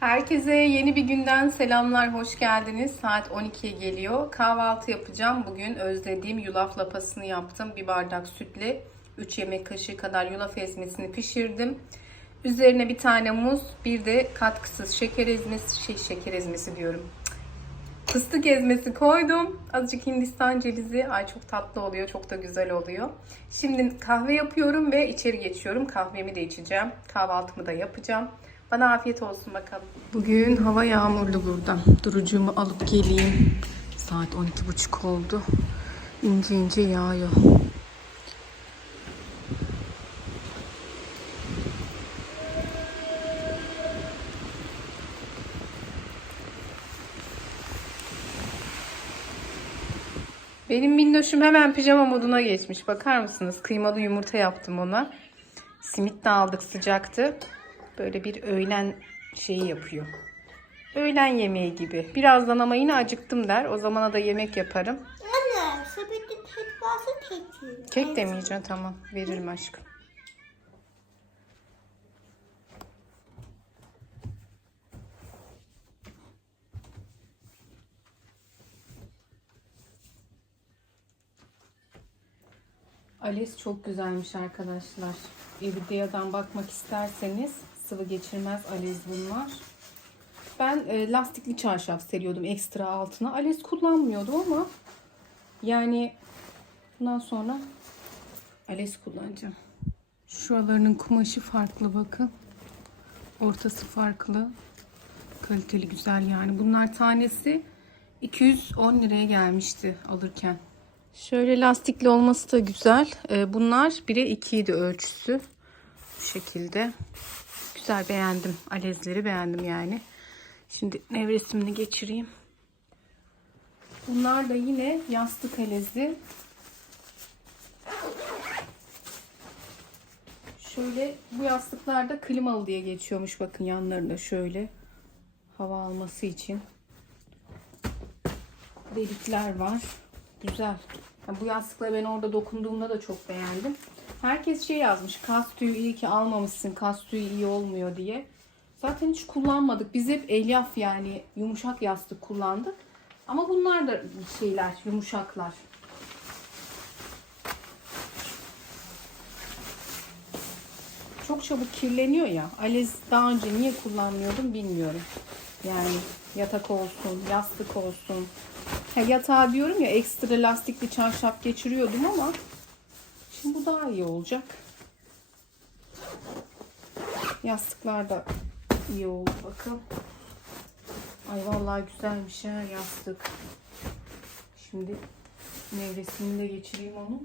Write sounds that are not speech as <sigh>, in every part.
Herkese yeni bir günden selamlar, hoş geldiniz. Saat 12'ye geliyor. Kahvaltı yapacağım. Bugün özlediğim yulaf lapasını yaptım. Bir bardak sütle 3 yemek kaşığı kadar yulaf ezmesini pişirdim. Üzerine bir tane muz, bir de katkısız şeker ezmesi, şey şeker ezmesi diyorum. Fıstık ezmesi koydum. Azıcık Hindistan cevizi. Ay çok tatlı oluyor. Çok da güzel oluyor. Şimdi kahve yapıyorum ve içeri geçiyorum. Kahvemi de içeceğim. Kahvaltımı da yapacağım. Bana afiyet olsun bakalım. Bugün hava yağmurlu burada. Durucumu alıp geleyim. Saat 12.30 oldu. İnce ince yağıyor. Benim minnoşum hemen pijama moduna geçmiş. Bakar mısınız? Kıymalı yumurta yaptım ona. Simit de aldık sıcaktı. Böyle bir öğlen şeyi yapıyor. Öğlen yemeği gibi. Birazdan ama yine acıktım der. O zamana da yemek yaparım. Anne, sepette tek varsa tek yiyin. Kek demeyeceğim tamam. Veririm aşkım. Ales çok güzelmiş arkadaşlar. Evidea'dan bakmak isterseniz sıvı geçirmez Ales bunlar. Ben e, lastikli çarşaf seriyordum ekstra altına. Ales kullanmıyordum ama yani bundan sonra Ales kullanacağım. Şuralarının kumaşı farklı bakın. Ortası farklı. Kaliteli güzel yani. Bunlar tanesi 210 liraya gelmişti alırken. Şöyle lastikli olması da güzel. Ee, Bunlar 1'e 2 idi ölçüsü. Bu şekilde. Güzel beğendim. Alezleri beğendim yani. Şimdi nevresimini geçireyim. Bunlar da yine yastık alezi. Şöyle bu yastıklarda klimalı diye geçiyormuş bakın yanlarında şöyle hava alması için delikler var. Güzel. Ya bu yastıkları ben orada dokunduğumda da çok beğendim. Herkes şey yazmış. Kas tüyü iyi ki almamışsın. Kas tüyü iyi olmuyor diye. Zaten hiç kullanmadık. Biz hep elyaf yani yumuşak yastık kullandık. Ama bunlar da şeyler yumuşaklar. çok çabuk kirleniyor ya. Aliz daha önce niye kullanmıyordum bilmiyorum. Yani yatak olsun, yastık olsun. Ha, yatağa diyorum ya ekstra lastikli çarşaf geçiriyordum ama şimdi bu daha iyi olacak. Yastıklar da iyi oldu bakın. Ay vallahi güzelmiş ha yastık. Şimdi nevresini de geçireyim onu.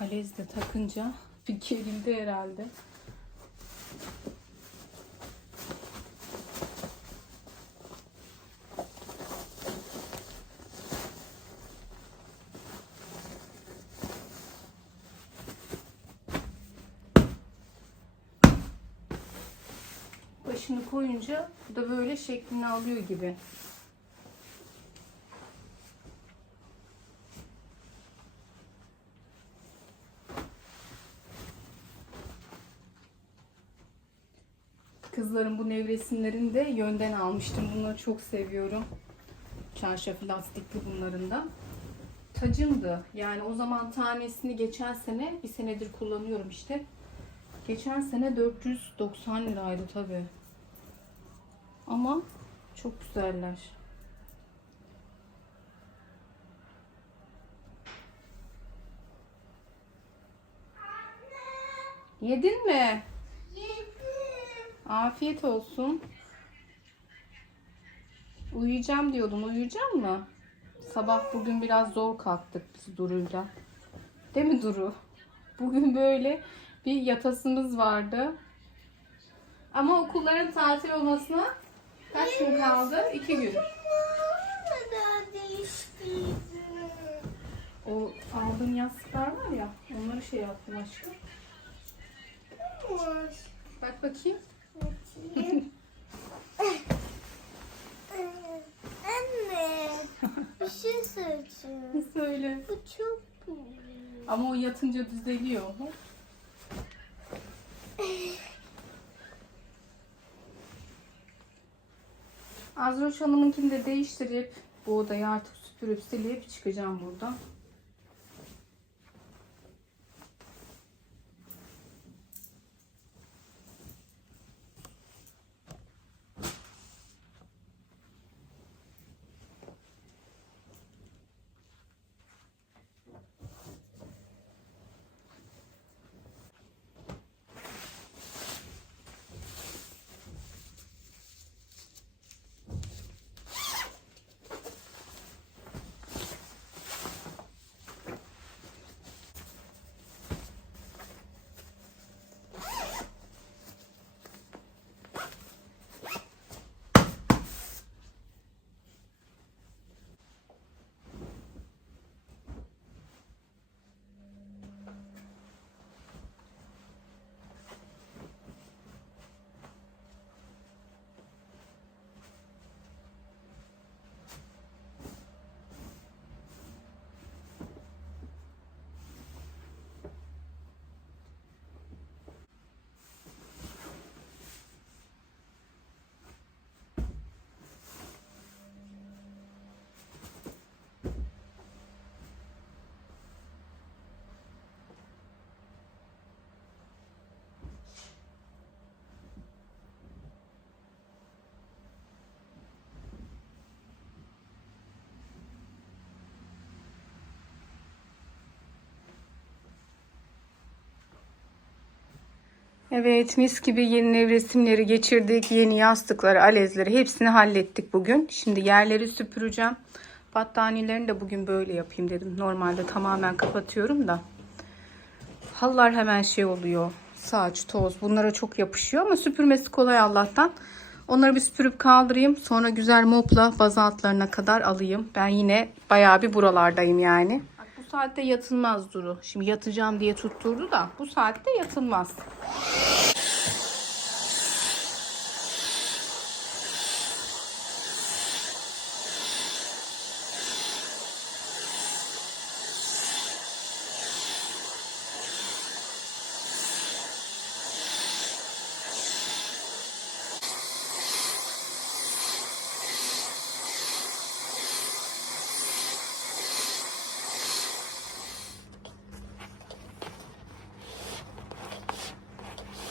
Alez de takınca bir gerildi herhalde. Başını koyunca bu da böyle şeklini alıyor gibi. Kızların bu nevresimlerini de yönden almıştım. Bunları çok seviyorum. Çarşaf lastikli bunların da. Tacımdı. Yani o zaman tanesini geçen sene bir senedir kullanıyorum işte. Geçen sene 490 liraydı tabi. Ama çok güzeller. Yedin mi? Afiyet olsun. Uyuyacağım diyordun. Uyuyacak mı? Sabah bugün biraz zor kalktık biz Duru'yla. Değil mi Duru? Bugün böyle bir yatasımız vardı. Ama okulların tatil olmasına kaç gün kaldı? İki gün. O aldığın yastıklar var ya onları şey yaptım aşkım. Bak bakayım. Anne. Bir şey söyleyeceğim. <laughs> Söyle. Bu çok büyük. Ama o yatınca düzeliyor. Azroş Hanım'ınkini de değiştirip bu odayı artık süpürüp silip çıkacağım buradan. Evet mis gibi yeni ev resimleri geçirdik. Yeni yastıkları, alezleri hepsini hallettik bugün. Şimdi yerleri süpüreceğim. Battaniyelerini de bugün böyle yapayım dedim. Normalde tamamen kapatıyorum da. Halılar hemen şey oluyor. Saç, toz bunlara çok yapışıyor ama süpürmesi kolay Allah'tan. Onları bir süpürüp kaldırayım. Sonra güzel mopla bazı altlarına kadar alayım. Ben yine bayağı bir buralardayım yani. Saatte yatılmaz Duru. Şimdi yatacağım diye tutturdu da bu saatte yatılmaz.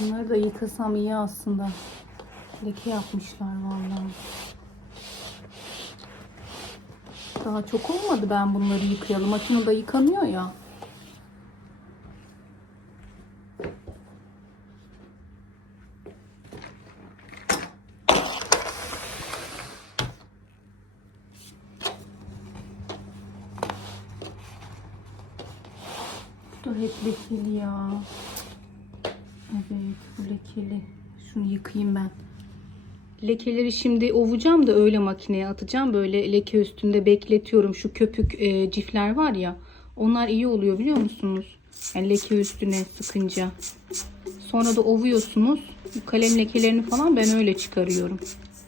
Bunları da yıkasam iyi aslında. Leke yapmışlar vallahi. Daha çok olmadı ben bunları yıkayalı. Makinede yıkanıyor ya. Bu da hep lekeli ya. Lekeli. Şunu yıkayayım ben. Lekeleri şimdi ovacağım da öyle makineye atacağım. Böyle leke üstünde bekletiyorum. Şu köpük e, cifler var ya. Onlar iyi oluyor biliyor musunuz? Yani leke üstüne sıkınca. Sonra da ovuyorsunuz. Bu kalem lekelerini falan ben öyle çıkarıyorum.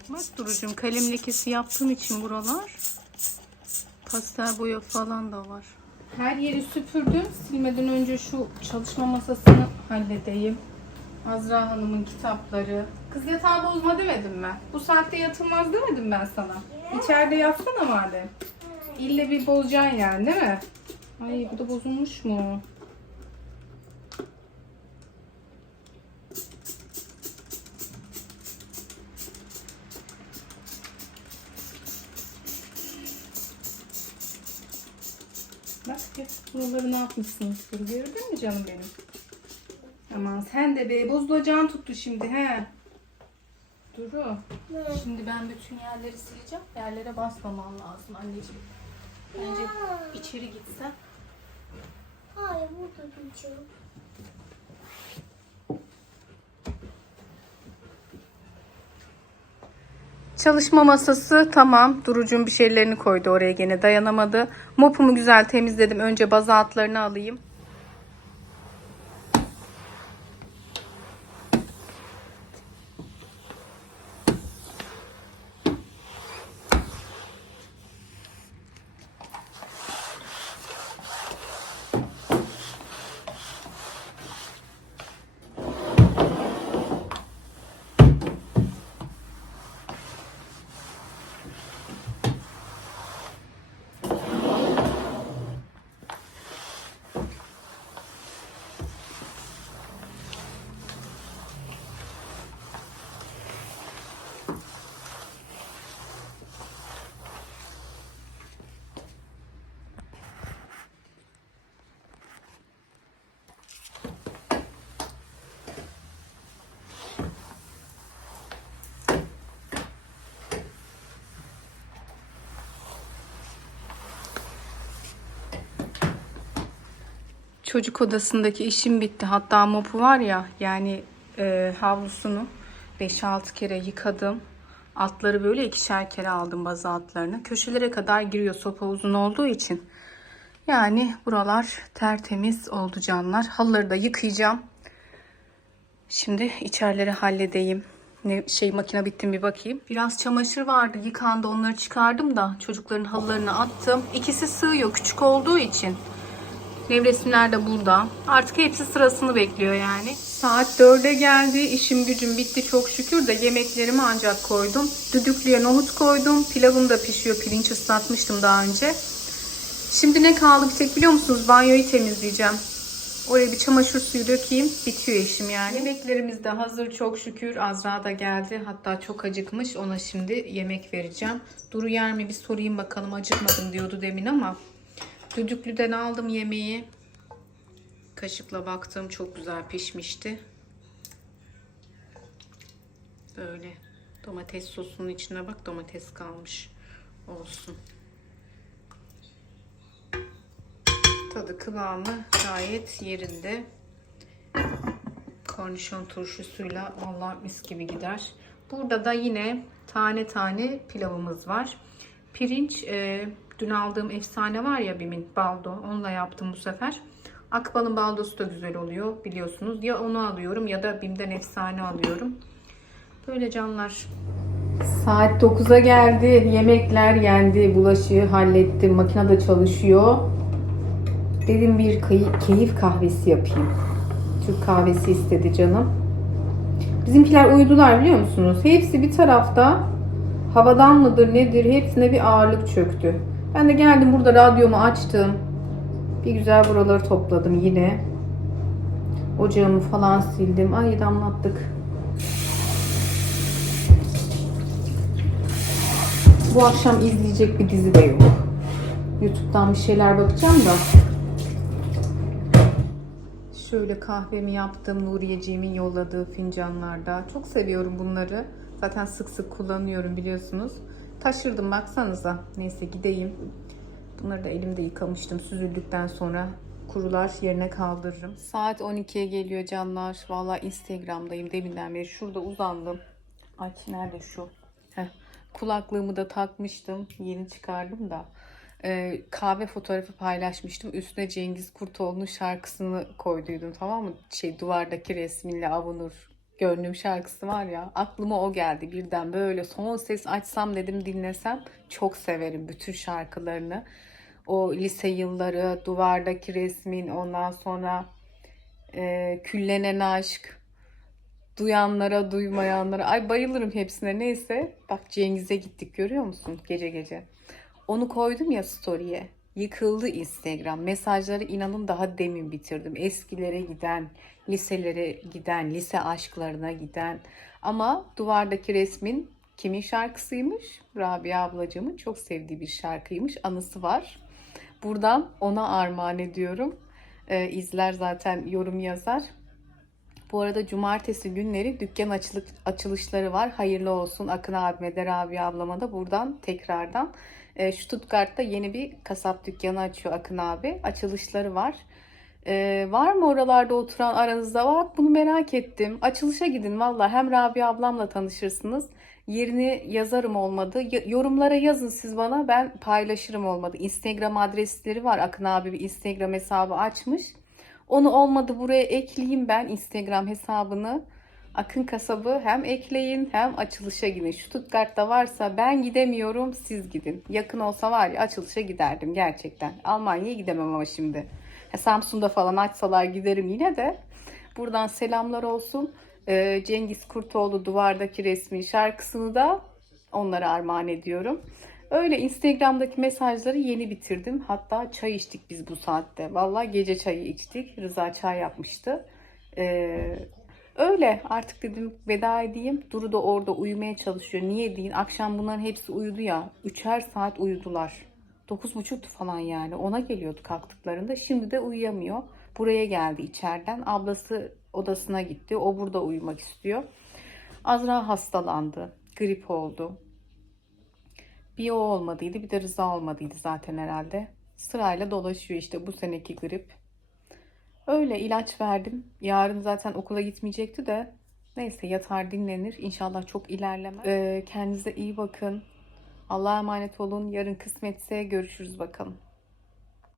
Bak Duru'cum kalem lekesi yaptığım için buralar. Pastel boya falan da var. Her yeri süpürdüm. Silmeden önce şu çalışma masasını halledeyim. Azra Hanım'ın kitapları. Kız yatağı bozma demedim mi? Bu saatte yatılmaz demedim ben sana. İçeride yatsana madem. İlle bir bozacaksın yani değil mi? Ay bu da bozulmuş mu? Bak hep buraları ne yapmışsınız? Gördün mü canım benim? Aman sen de be bozulacağını tuttu şimdi he. Duru. Ne? Şimdi ben bütün yerleri sileceğim. Yerlere basmaman lazım anneciğim. Bence içeri gitsen. Hayır burada duracağım. Çalışma masası tamam. Durucum bir şeylerini koydu oraya gene dayanamadı. Mopumu güzel temizledim. Önce baza altlarını alayım. Çocuk odasındaki işim bitti. Hatta mopu var ya yani e, havlusunu 5-6 kere yıkadım. Altları böyle ikişer kere aldım bazı altlarını. Köşelere kadar giriyor sopa uzun olduğu için. Yani buralar tertemiz oldu canlar. Halıları da yıkayacağım. Şimdi içerileri halledeyim. Ne şey makine bitti bir bakayım. Biraz çamaşır vardı yıkandı onları çıkardım da çocukların halılarını attım. İkisi sığıyor küçük olduğu için. Nevresimler de burada. Artık hepsi sırasını bekliyor yani. Saat 4'e geldi. İşim gücüm bitti çok şükür de yemeklerimi ancak koydum. Düdüklüye nohut koydum. Pilavım da pişiyor. Pirinç ıslatmıştım daha önce. Şimdi ne kaldı bir tek biliyor musunuz? Banyoyu temizleyeceğim. Oraya bir çamaşır suyu dökeyim. Bitiyor işim yani. Yemeklerimiz de hazır çok şükür. Azra da geldi. Hatta çok acıkmış. Ona şimdi yemek vereceğim. Duru yer mi bir sorayım bakalım. Acıkmadım diyordu demin ama. Düdüklüden aldım yemeği. Kaşıkla baktım çok güzel pişmişti. Böyle domates sosunun içine bak domates kalmış. Olsun. Tadı kıvamı gayet yerinde. Kornişon turşusuyla vallahi mis gibi gider. Burada da yine tane tane pilavımız var. Pirinç e, dün aldığım efsane var ya Bim'in baldo. Onunla yaptım bu sefer. Akbal'ın baldosu da güzel oluyor biliyorsunuz. Ya onu alıyorum ya da Bim'den efsane alıyorum. Böyle canlar. Saat 9'a geldi. Yemekler yendi. Bulaşığı hallettim. Makine de çalışıyor. Dedim bir keyif kahvesi yapayım. Türk kahvesi istedi canım. Bizimkiler uyudular biliyor musunuz? Hepsi bir tarafta havadan mıdır nedir hepsine bir ağırlık çöktü. Ben de geldim burada radyomu açtım. Bir güzel buraları topladım yine. Ocağımı falan sildim. Ay damlattık. Bu akşam izleyecek bir dizi de yok. YouTube'dan bir şeyler bakacağım da. Şöyle kahvemi yaptım Nuriyeciğimin yolladığı fincanlarda. Çok seviyorum bunları. Zaten sık sık kullanıyorum biliyorsunuz. Taşırdım baksanıza. Neyse gideyim. Bunları da elimde yıkamıştım. Süzüldükten sonra kurular yerine kaldırırım. Saat 12'ye geliyor canlar. Valla Instagram'dayım deminden beri. Şurada uzandım. Ay nerede şu? Heh. Kulaklığımı da takmıştım. Yeni çıkardım da. Ee, kahve fotoğrafı paylaşmıştım. Üstüne Cengiz Kurtoğlu'nun şarkısını koyduydum tamam mı? Şey duvardaki resminle avunur. Gönlüm şarkısı var ya. Aklıma o geldi birden böyle son ses açsam dedim dinlesem. Çok severim bütün şarkılarını. O lise yılları, duvardaki resmin, ondan sonra e, küllenen aşk, duyanlara, duymayanlara. Ay bayılırım hepsine. Neyse. Bak Cengiz'e gittik görüyor musun? Gece gece. Onu koydum ya story'e. Yıkıldı Instagram. Mesajları inanın daha demin bitirdim. Eskilere giden, liselere giden, lise aşklarına giden. Ama duvardaki resmin kimin şarkısıymış? Rabia ablacığımın çok sevdiği bir şarkıymış. Anısı var. Buradan ona armağan ediyorum. Ee, izler zaten yorum yazar. Bu arada cumartesi günleri dükkan açılık, açılışları var. Hayırlı olsun Akın abime de Rabia ablama da buradan tekrardan. E, Stuttgart'ta yeni bir kasap dükkanı açıyor Akın abi. Açılışları var. E, var mı oralarda oturan aranızda var? Bunu merak ettim. Açılışa gidin valla. Hem Rabia ablamla tanışırsınız. Yerini yazarım olmadı. Yorumlara yazın siz bana. Ben paylaşırım olmadı. Instagram adresleri var. Akın abi bir Instagram hesabı açmış. Onu olmadı buraya ekleyeyim ben Instagram hesabını. Akın Kasabı hem ekleyin hem açılışa gidin. Stuttgart'ta varsa ben gidemiyorum siz gidin. Yakın olsa var ya açılışa giderdim gerçekten. Almanya'ya gidemem ama şimdi. Ha, Samsun'da falan açsalar giderim yine de. Buradan selamlar olsun. Ee, Cengiz Kurtoğlu duvardaki resmi şarkısını da onlara armağan ediyorum. Öyle Instagram'daki mesajları yeni bitirdim. Hatta çay içtik biz bu saatte. Vallahi gece çayı içtik. Rıza çay yapmıştı. Ee, öyle artık dedim veda edeyim. Duru da orada uyumaya çalışıyor. Niye deyin? Akşam bunların hepsi uyudu ya. Üçer saat uyudular. Dokuz buçuktu falan yani. Ona geliyordu kalktıklarında. Şimdi de uyuyamıyor. Buraya geldi içeriden. Ablası odasına gitti. O burada uyumak istiyor. Azra hastalandı. Grip oldu. Bir o olmadıydı bir de Rıza olmadıydı zaten herhalde. Sırayla dolaşıyor işte bu seneki grip. Öyle ilaç verdim. Yarın zaten okula gitmeyecekti de. Neyse yatar dinlenir. İnşallah çok ilerlemez. Ee, kendinize iyi bakın. Allah'a emanet olun. Yarın kısmetse görüşürüz bakalım.